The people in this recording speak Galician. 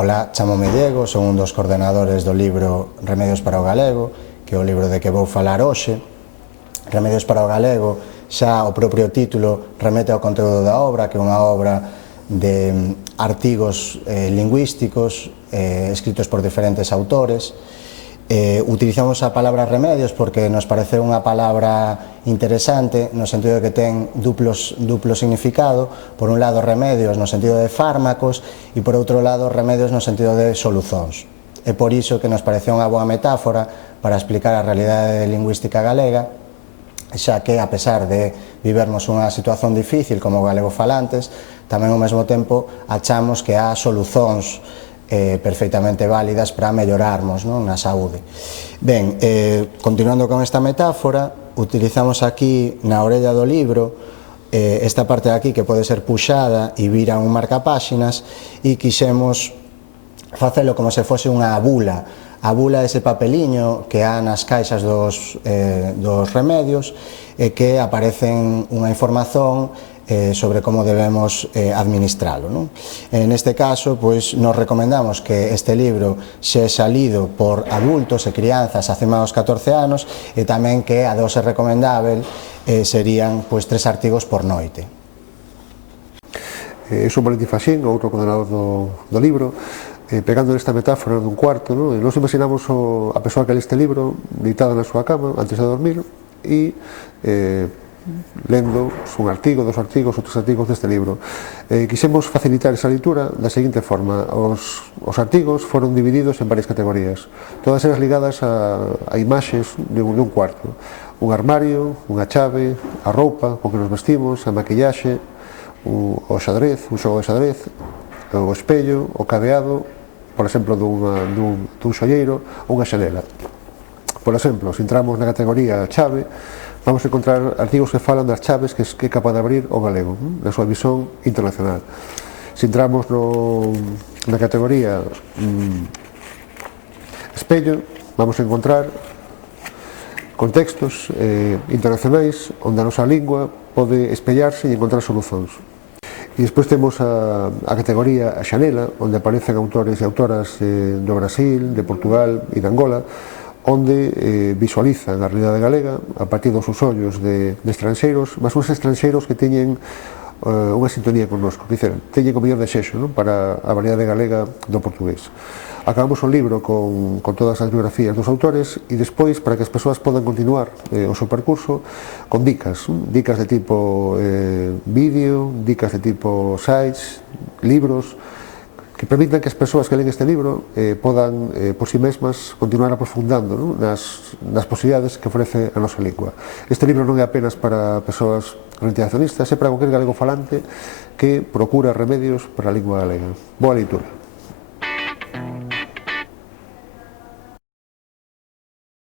Ola, chamome Diego, son un dos coordenadores do libro Remedios para o Galego, que é o libro de que vou falar hoxe. Remedios para o Galego, xa o propio título remete ao conteúdo da obra, que é unha obra de artigos lingüísticos escritos por diferentes autores. Utilizamos a palabra remedios porque nos pareceu unha palabra interesante no sentido de que ten duplo significado. Por un lado, remedios no sentido de fármacos e por outro lado, remedios no sentido de soluzóns. É por iso que nos pareceu unha boa metáfora para explicar a realidade lingüística galega, xa que, a pesar de vivermos unha situación difícil como galegofalantes, tamén ao mesmo tempo achamos que há soluzóns perfectamente válidas para mellorarmos na saúde. Ben, continuando con esta metáfora, utilizamos aquí na orella do libro esta parte de aquí que pode ser puxada e vira un marcapáxinas, e quixemos facelo como se fose unha bula. A bula é ese papeliño que há nas caixas dos remedios e que aparecen unha información sobre como debemos administralo. Neste caso, nos recomendamos que este libro sexa lido por adultos e crianzas acima dos 14 anos e tamén que a dose recomendável serían 3 artigos por noite. Son Valentín Faxín, outro coordenador do libro. Pegando nesta metáfora dun cuarto, nos imaginamos a persoa que lê este libro deitada na súa cama antes de dormir e lendo un artigo, dos artigos ou 3 artigos deste libro. Quixemos facilitar esa leitura da seguinte forma: os artigos foron divididos en varias categorías, todas elas ligadas a imaxes dun cuarto: un armario, unha chave, a roupa con que nos vestimos, a maquillaxe, o xadrez, un xogo de xadrez, o espello, o cadeado, por exemplo, dun xolleiro ou unha xanela. Por exemplo, se entramos na categoría chave, vamos a encontrar artigos que falan das chaves que é capaz de abrir o galego, na súa visión internacional. Se entramos na categoría espello, vamos a encontrar contextos internacionais onde a nosa lingua pode espellarse e encontrar soluzóns. E despois temos a categoría a xanela, onde aparecen autores e autoras do Brasil, de Portugal e de Angola, onde visualizan a realidade galega a partir dos seus ollos de estranxeiros, mas uns estranxeiros que teñen unha sintonía connosco, que teñen o mellor desexo para a variedade galega do portugués. Acabamos o libro con todas as biografías dos autores e despois, para que as persoas podan continuar o seu percurso, con dicas de tipo vídeo, dicas de tipo sites, libros, que permitan que as persoas que leen este libro podan, por si mesmas, continuar aprofundando nas posibilidades que ofrece a nosa lingua. Este libro non é apenas para persoas orientacionistas, é para cualquier galego falante que procura remedios para a lingua galega. Boa leitura.